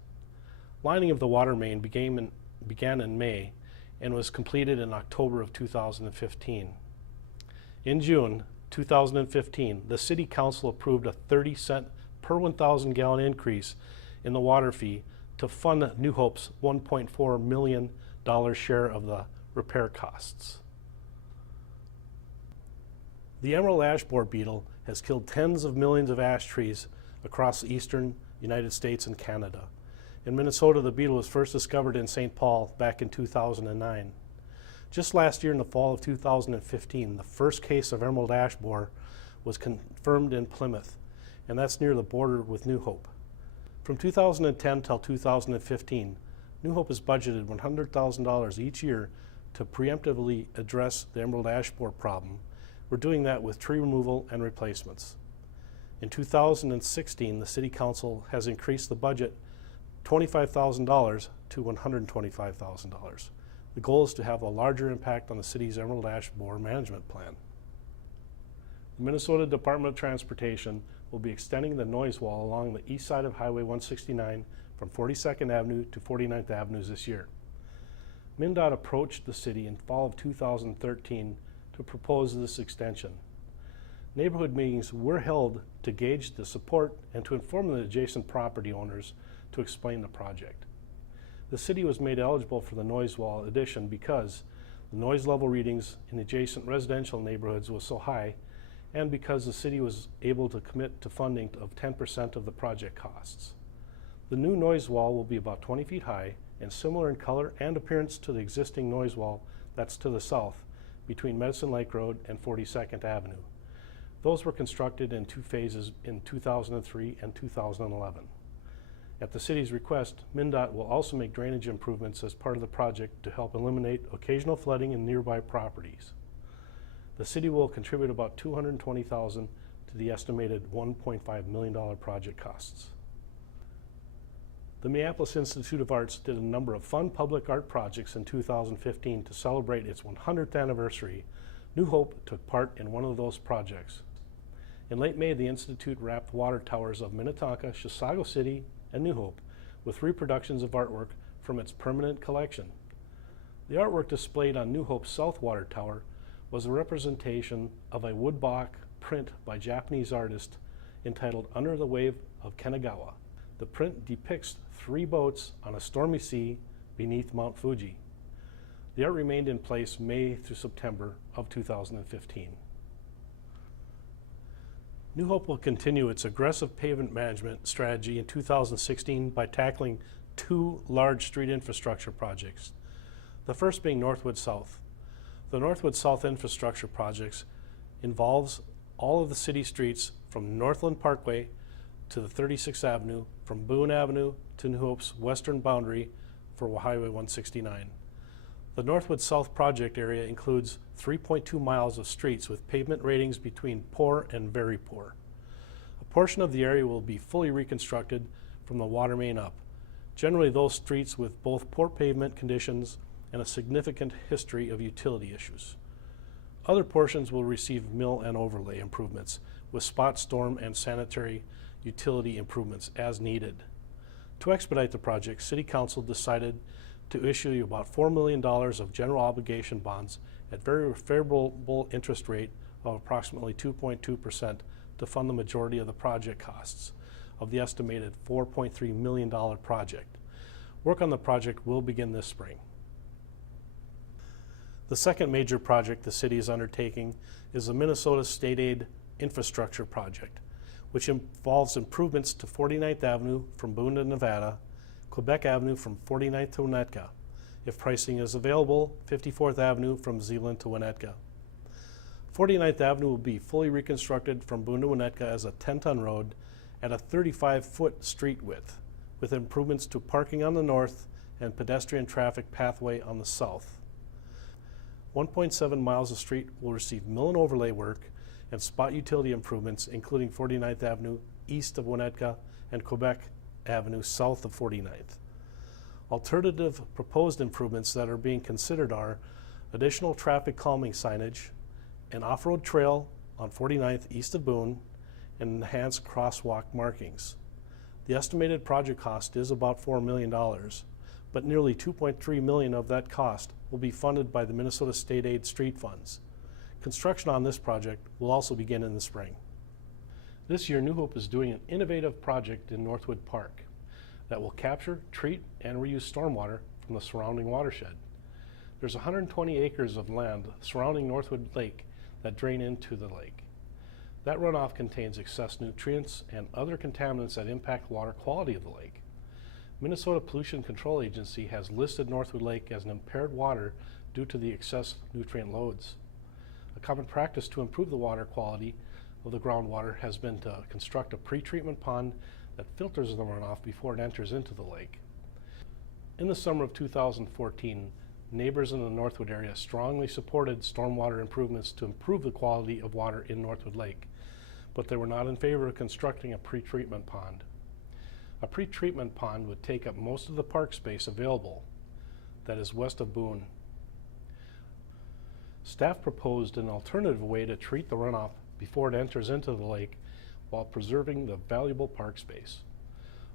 Lining of the water main began in May and was completed in October of 2015. In June 2015, the City Council approved a 30-cent per 1,000 gallon increase in the water fee to fund New Hope's $1.4 million share of the repair costs. The emerald ash borer beetle has killed tens of millions of ash trees across the eastern United States and Canada. In Minnesota, the beetle was first discovered in St. Paul back in 2009. Just last year in the fall of 2015, the first case of emerald ash borer was confirmed in Plymouth, and that's near the border with New Hope. From 2010 till 2015, New Hope has budgeted $100,000 each year to preemptively address the emerald ash borer problem. We're doing that with tree removal and replacements. In 2016, the City Council has increased the budget $25,000 to $125,000. The goal is to have a larger impact on the city's emerald ash borer management plan. The Minnesota Department of Transportation will be extending the noise wall along the east side of Highway 169 from 42nd Avenue to 49th Avenue this year. MnDOT approached the city in fall of 2013 to propose this extension. Neighborhood meetings were held to gauge the support and to inform the adjacent property owners to explain the project. The city was made eligible for the noise wall addition because the noise level readings in adjacent residential neighborhoods was so high, and because the city was able to commit to funding of 10% of the project costs. The new noise wall will be about 20 feet high and similar in color and appearance to the existing noise wall that's to the south between Medicine Lake Road and 42nd Avenue. Those were constructed in 2 phases in 2003 and 2011. At the city's request, MnDOT will also make drainage improvements as part of the project to help eliminate occasional flooding in nearby properties. The city will contribute about $220,000 to the estimated $1.5 million project costs. The Minneapolis Institute of Arts did a number of fun public art projects in 2015 to celebrate its 100th anniversary. New Hope took part in one of those projects. In late May, the Institute wrapped water towers of Minnetonka, Chisago City, and New Hope with reproductions of artwork from its permanent collection. The artwork displayed on New Hope's South Water Tower was a representation of a woodblock print by Japanese artist entitled Under the Wave of Kanagawa. The print depicts 3 boats on a stormy sea beneath Mount Fuji. The art remained in place May through September of 2015. New Hope will continue its aggressive pavement management strategy in 2016 by tackling 2 large street infrastructure projects. The first being Northwood South. The Northwood South infrastructure projects involves all of the city streets from Northland Parkway to the 36th Avenue, from Boone Avenue to New Hope's western boundary for Highway 169. The Northwood South project area includes 3.2 miles of streets with pavement ratings between poor and very poor. A portion of the area will be fully reconstructed from the water main up. Generally, those streets with both poor pavement conditions and a significant history of utility issues. Other portions will receive mill and overlay improvements with spot storm and sanitary utility improvements as needed. To expedite the project, City Council decided to issue about $4 million of general obligation bonds at very favorable interest rate of approximately 2.2% to fund the majority of the project costs of the estimated $4.3 million project. Work on the project will begin this spring. The second major project the city is undertaking is the Minnesota State Aid Infrastructure Project, which involves improvements to 49th Avenue from Boone to Nevada, Quebec Avenue from 49th to Winnetka. If pricing is available, 54th Avenue from Zeeland to Winnetka. 49th Avenue will be fully reconstructed from Boone to Winnetka as a 10-ton road at a 35-foot street width, with improvements to parking on the north and pedestrian traffic pathway on the south. 1.7 miles of street will receive mill and overlay work and spot utility improvements, including 49th Avenue east of Winnetka and Quebec Avenue south of 49th. Alternative proposed improvements that are being considered are additional traffic calming signage, an off-road trail on 49th east of Boone, and enhanced crosswalk markings. The estimated project cost is about $4 million, but nearly $2.3 million of that cost will be funded by the Minnesota State Aid street funds. Construction on this project will also begin in the spring. This year, New Hope is doing an innovative project in Northwood Park that will capture, treat, and reuse stormwater from the surrounding watershed. There's 120 acres of land surrounding Northwood Lake that drain into the lake. That runoff contains excess nutrients and other contaminants that impact water quality of the lake. Minnesota Pollution Control Agency has listed Northwood Lake as an impaired water due to the excess nutrient loads. A common practice to improve the water quality of the groundwater has been to construct a pretreatment pond that filters the runoff before it enters into the lake. In the summer of 2014, neighbors in the Northwood area strongly supported stormwater improvements to improve the quality of water in Northwood Lake, but they were not in favor of constructing a pretreatment pond. A pretreatment pond would take up most of the park space available, that is west of Boone. Staff proposed an alternative way to treat the runoff before it enters into the lake while preserving the valuable park space.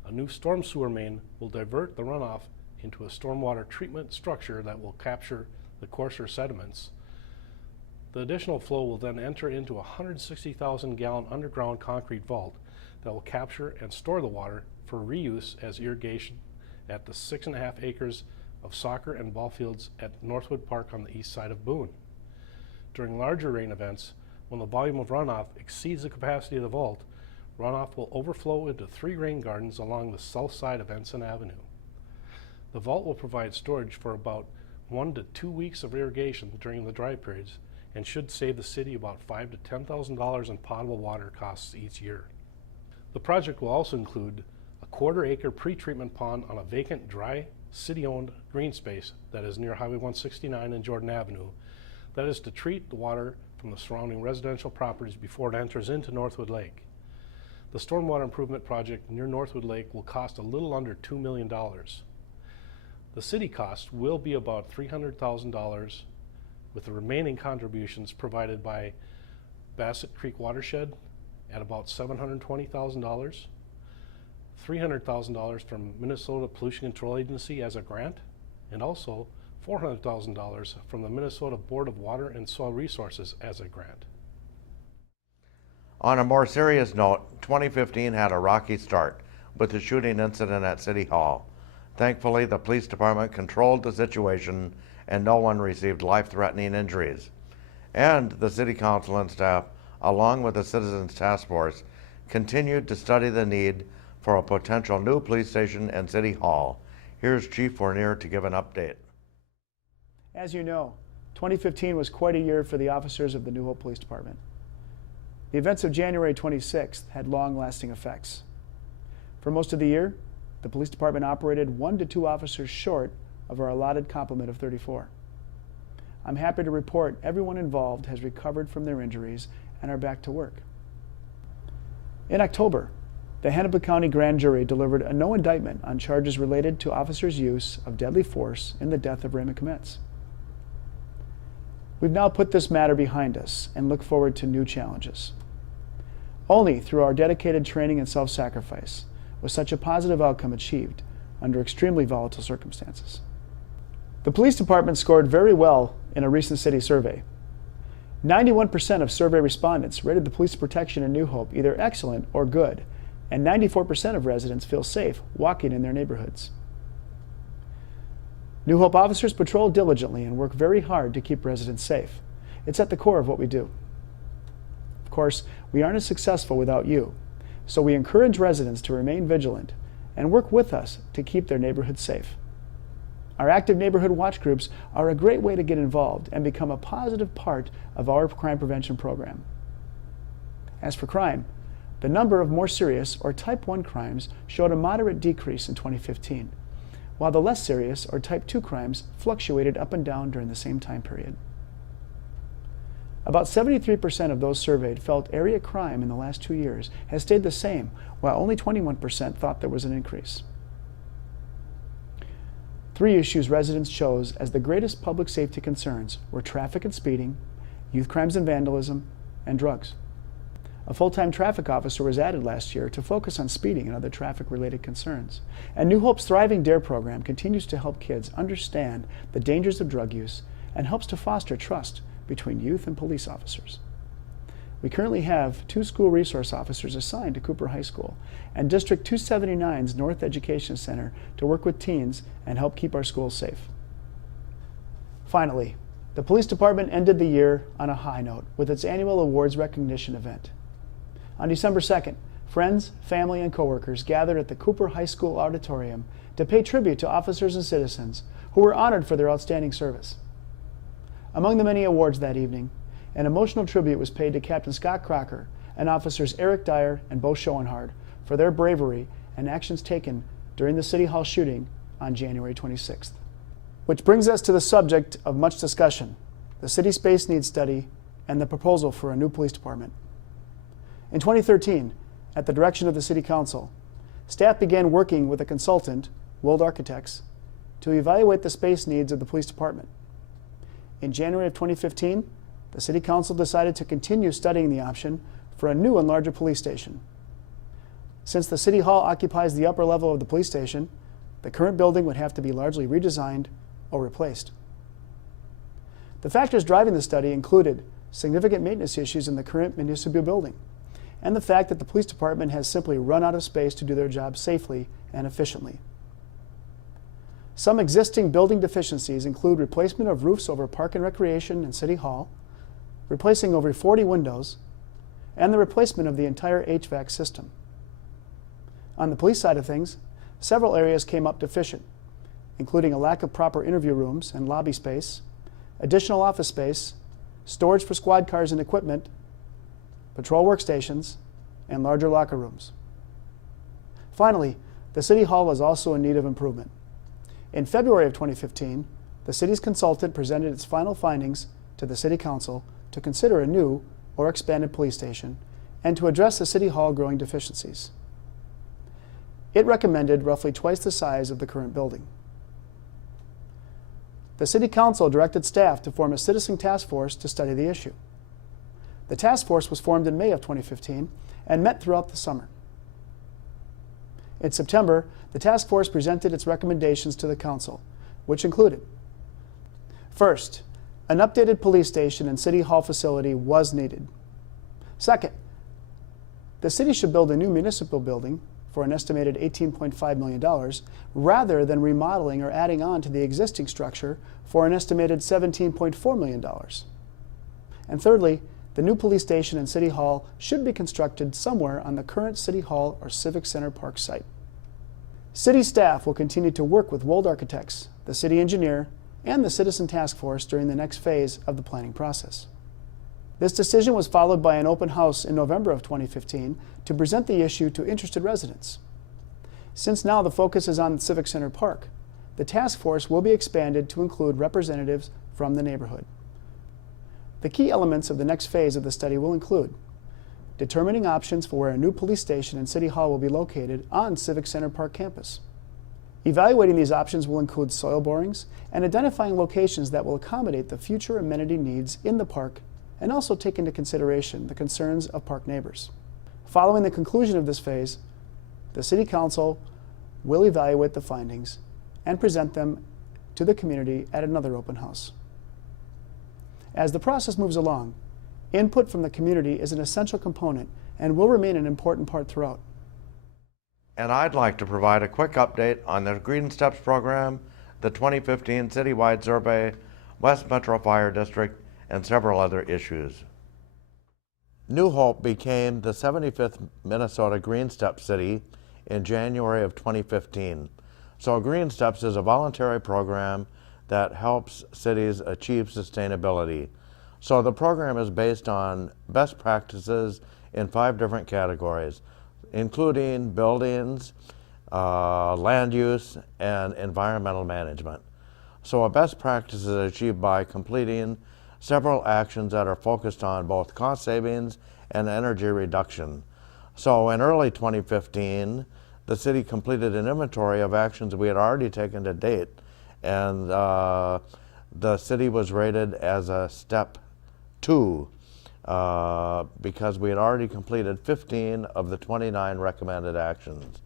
A new storm sewer main will divert the runoff into a stormwater treatment structure that will capture the coarser sediments. The additional flow will then enter into a 160,000 gallon underground concrete vault that will capture and store the water for reuse as irrigation at the 6.5 acres of soccer and ball fields at Northwood Park on the east side of Boone. During larger rain events, when the volume of runoff exceeds the capacity of the vault, runoff will overflow into 3 rain gardens along the south side of Ensign Avenue. The vault will provide storage for about 1 to 2 weeks of irrigation during the dry periods and should save the city about $5,000 to $10,000 in potable water costs each year. The project will also include a 1/4 acre pretreatment pond on a vacant, dry, city-owned green space that is near Highway 169 and Jordan Avenue. That is to treat the water from the surrounding residential properties before it enters into Northwood Lake. The stormwater improvement project near Northwood Lake will cost a little under $2 million. The city cost will be about $300,000, with the remaining contributions provided by Bassett Creek Watershed at about $720,000, $300,000 from Minnesota Pollution Control Agency as a grant, and also $400,000 from the Minnesota Board of Water and Soil Resources as a grant. On a more serious note, 2015 had a rocky start with the shooting incident at City Hall. Thankfully, the police department controlled the situation and no one received life-threatening injuries. And the City Council and staff, along with the Citizens Task Force, continued to study the need for a potential new police station in City Hall. Here's Chief Fournier to give an update. As you know, 2015 was quite a year for the officers of the New Hope Police Department. The events of January 26th had long-lasting effects. For most of the year, the police department operated 1 to 2 officers short of our allotted complement of 34. I'm happy to report everyone involved has recovered from their injuries and are back to work. In October, the Hennepin County Grand Jury delivered a no indictment on charges related to officers' use of deadly force in the death of Raymond Kometz. We've now put this matter behind us and look forward to new challenges. Only through our dedicated training and self-sacrifice was such a positive outcome achieved under extremely volatile circumstances. The police department scored very well in a recent city survey. 91% of survey respondents rated the police protection in New Hope either excellent or good, and 94% of residents feel safe walking in their neighborhoods. New Hope officers patrol diligently and work very hard to keep residents safe. It's at the core of what we do. Of course, we aren't as successful without you, so we encourage residents to remain vigilant and work with us to keep their neighborhoods safe. Our active neighborhood watch groups are a great way to get involved and become a positive part of our crime prevention program. As for crime, the number of more serious or type 1 crimes showed a moderate decrease in 2015, while the less serious or type 2 crimes fluctuated up and down during the same time period. About 73% of those surveyed felt area crime in the last 2 years has stayed the same, while only 21% thought there was an increase. 3 issues residents chose as the greatest public safety concerns were traffic and speeding, youth crimes and vandalism, and drugs. A full-time traffic officer was added last year to focus on speeding and other traffic-related concerns. And New Hope's thriving DARE program continues to help kids understand the dangers of drug use and helps to foster trust between youth and police officers. We currently have 2 school resource officers assigned to Cooper High School and District 279's North Education Center to work with teens and help keep our schools safe. Finally, the police department ended the year on a high note with its annual awards recognition event. On December 2nd, friends, family, and coworkers gathered at the Cooper High School auditorium to pay tribute to officers and citizens who were honored for their outstanding service. Among the many awards that evening, an emotional tribute was paid to Captain Scott Crocker and officers Eric Dyer and Bo Schoenhard for their bravery and actions taken during the City Hall shooting on January 26th. Which brings us to the subject of much discussion, the City Space Needs Study and the proposal for a new police department. In 2013, at the direction of the City Council, staff began working with a consultant, Wold Architects, to evaluate the space needs of the police department. In January of 2015, the City Council decided to continue studying the option for a new and larger police station. Since the City Hall occupies the upper level of the police station, the current building would have to be largely redesigned or replaced. The factors driving the study included significant maintenance issues in the current municipal building, and the fact that the police department has simply run out of space to do their job safely and efficiently. Some existing building deficiencies include replacement of roofs over Park and Recreation and City Hall, replacing over 40 windows, and the replacement of the entire HVAC system. On the police side of things, several areas came up deficient, including a lack of proper interview rooms and lobby space, additional office space, storage for squad cars and equipment, patrol workstations, and larger locker rooms. Finally, the City Hall was also in need of improvement. In February of 2015, the city's consultant presented its final findings to the City Council to consider a new or expanded police station and to address the City Hall growing deficiencies. It recommended roughly twice the size of the current building. The City Council directed staff to form a citizen task force to study the issue. The task force was formed in May of 2015 and met throughout the summer. In September, the task force presented its recommendations to the Council, which included: first, an updated police station and City Hall facility was needed. Second, the city should build a new municipal building for an estimated $18.5 million rather than remodeling or adding on to the existing structure for an estimated $17.4 million. And thirdly, the new police station and City Hall should be constructed somewhere on the current City Hall or Civic Center Park site. City staff will continue to work with Wold Architects, the city engineer, and the Citizen Task Force during the next phase of the planning process. This decision was followed by an open house in November of 2015 to present the issue to interested residents. Since now the focus is on the Civic Center Park, the task force will be expanded to include representatives from the neighborhood. The key elements of the next phase of the study will include determining options for where a new police station and City Hall will be located on Civic Center Park campus. Evaluating these options will include soil borings and identifying locations that will accommodate the future amenity needs in the park and also take into consideration the concerns of park neighbors. Following the conclusion of this phase, the City Council will evaluate the findings and present them to the community at another open house. As the process moves along, input from the community is an essential component and will remain an important part throughout. And I'd like to provide a quick update on the Green Steps program, the 2015 citywide survey, West Metro Fire District, and several other issues. New Hope became the 75th Minnesota Green Steps city in January of 2015. So Green Steps is a voluntary program that helps cities achieve sustainability. So the program is based on best practices in 5 different categories, including buildings, land use, and environmental management. So a best practice is achieved by completing several actions that are focused on both cost savings and energy reduction. So in early 2015, the city completed an inventory of actions we had already taken to date, and the city was rated as a step 2 because we had already completed 15 of the 29 recommended actions.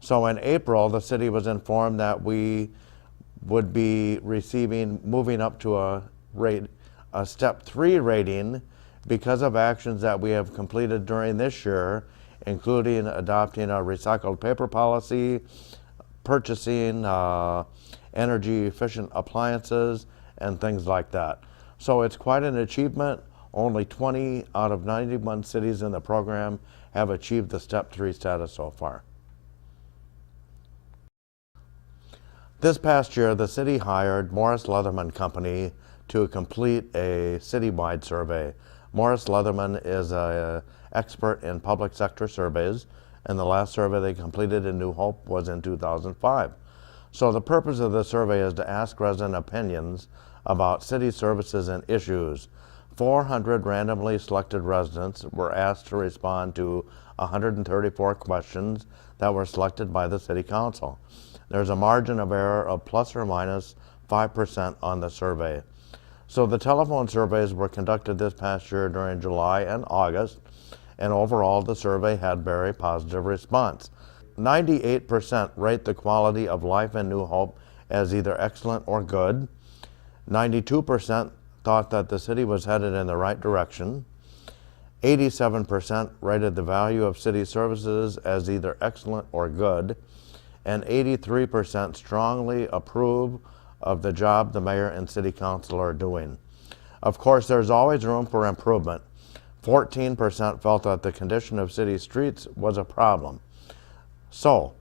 So in April, the city was informed that we would be moving up to a step 3 rating because of actions that we have completed during this year, including adopting a recycled paper policy, purchasing energy efficient appliances, and things like that. So it's quite an achievement. Only 20 out of 91 cities in the program have achieved the step 3 status so far. This past year, the city hired Morris Leatherman Company to complete a citywide survey. Morris Leatherman is an expert in public sector surveys, and the last survey they completed in New Hope was in 2005. So the purpose of the survey is to ask resident opinions about city services and issues. 400 randomly selected residents were asked to respond to 134 questions that were selected by the City Council. There's a margin of error of plus or minus 5% on the survey. So the telephone surveys were conducted this past year during July and August, and overall the survey had very positive response. 98% rate the quality of life in New Hope as either excellent or good. 92% thought that the city was headed in the right direction. 87% rated the value of city services as either excellent or good, and 83% strongly approve of the job the mayor and city council are doing. Of course, there's always room for improvement. 14% felt that the condition of city streets was a problem. So,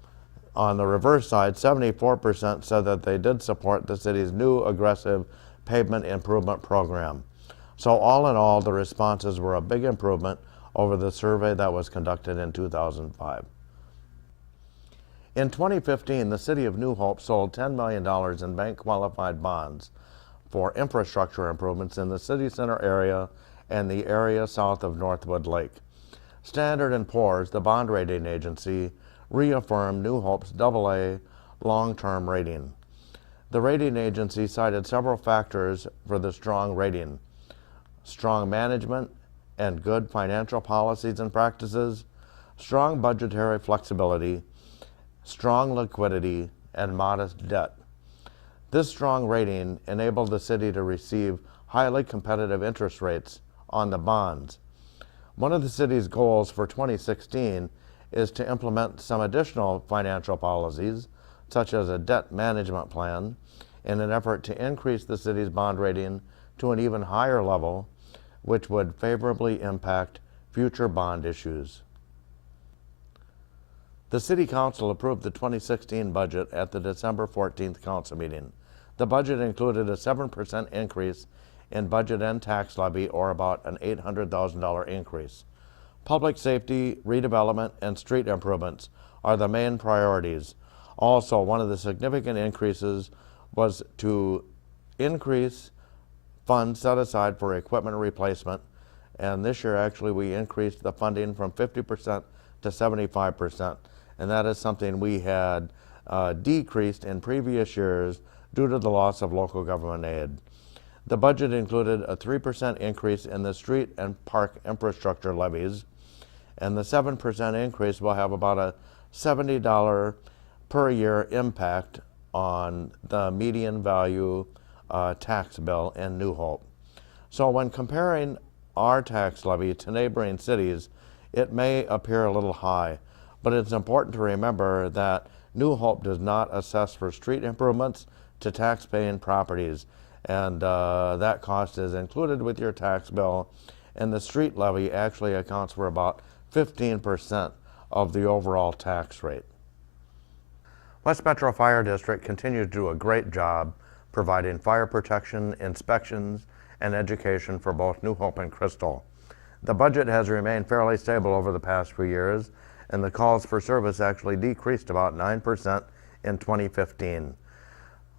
on the reverse side, 74% said that they did support the city's new aggressive pavement improvement program. So all in all, the responses were a big improvement over the survey that was conducted in 2005. In 2015, the City of New Hope sold $10 million in bank-qualified bonds for infrastructure improvements in the city center area and the area south of Northwood Lake. Standard & Poor's, the bond rating agency, reaffirmed New Hope's AA long-term rating. The rating agency cited several factors for the strong rating: strong management and good financial policies and practices, strong budgetary flexibility, strong liquidity, and modest debt. This strong rating enabled the city to receive highly competitive interest rates on the bonds. One of the city's goals for 2016 is to implement some additional financial policies, such as a debt management plan, in an effort to increase the city's bond rating to an even higher level, which would favorably impact future bond issues. The City Council approved the 2016 budget at the December 14th council meeting. The budget included a 7% increase in budget and tax levy, or about an $800,000 increase. Public safety, redevelopment, and street improvements are the main priorities. Also, one of the significant increases was to increase funds set aside for equipment replacement, and this year actually we increased the funding from 50% to 75%, and that is something we had decreased in previous years due to the loss of local government aid. The budget included a 3% increase in the street and park infrastructure levies, and the 7% increase will have about a $70 per year impact on the median value tax bill in New Hope. So when comparing our tax levy to neighboring cities, it may appear a little high, but it's important to remember that New Hope does not assess for street improvements to tax-paying properties, and that cost is included with your tax bill, and the street levy actually accounts for about 15% of the overall tax rate. West Metro Fire District continues to do a great job providing fire protection, inspections, and education for both New Hope and Crystal. The budget has remained fairly stable over the past few years, and the calls for service actually decreased about 9% in 2015.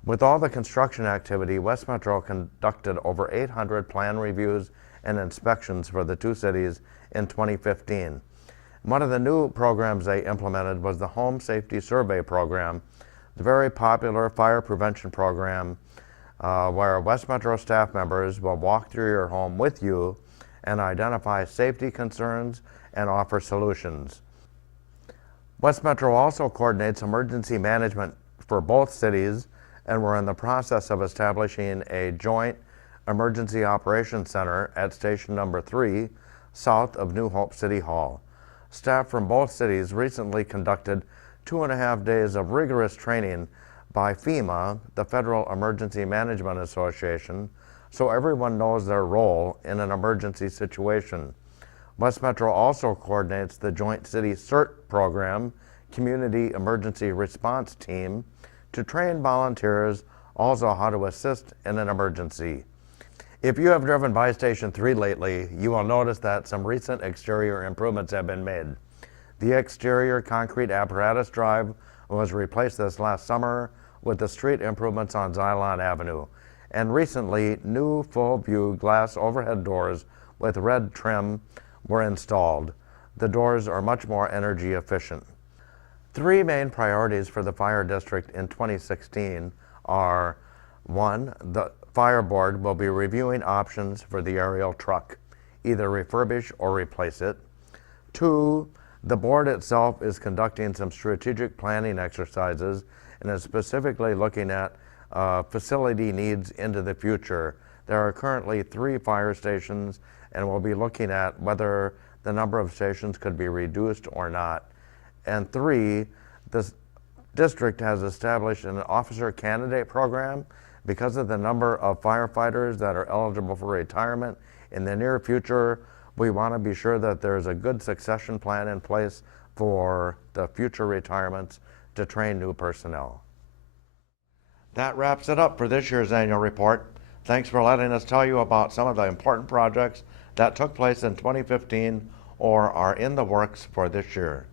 With all the construction activity, West Metro conducted over 800 plan reviews and inspections for the two cities in 2015. One of the new programs they implemented was the Home Safety Survey Program, the very popular fire prevention program where West Metro staff members will walk through your home with you and identify safety concerns and offer solutions. West Metro also coordinates emergency management for both cities, and we're in the process of establishing a joint emergency operations center at station number 3, south of New Hope City Hall. Staff from both cities recently conducted 2.5 days of rigorous training by FEMA, the Federal Emergency Management Association, so everyone knows their role in an emergency situation. West Metro also coordinates the Joint City CERT program, Community Emergency Response Team, to train volunteers also how to assist in an emergency. If you have driven by Station 3 lately, you will notice that some recent exterior improvements have been made. The exterior concrete apparatus drive was replaced this last summer with the street improvements on Xylon Avenue. And recently, new full-view glass overhead doors with red trim were installed. The doors are much more energy efficient. Three main priorities for the fire district in 2016 are: 1, the fire board will be reviewing options for the aerial truck, either refurbish or replace it. 2, the board itself is conducting some strategic planning exercises and is specifically looking at facility needs into the future. There are currently 3 fire stations, and we'll be looking at whether the number of stations could be reduced or not. And 3, the district has established an officer candidate program. Because of the number of firefighters that are eligible for retirement in the near future, we want to be sure that there's a good succession plan in place for the future retirements to train new personnel. That wraps it up for this year's annual report. Thanks for letting us tell you about some of the important projects that took place in 2015 or are in the works for this year.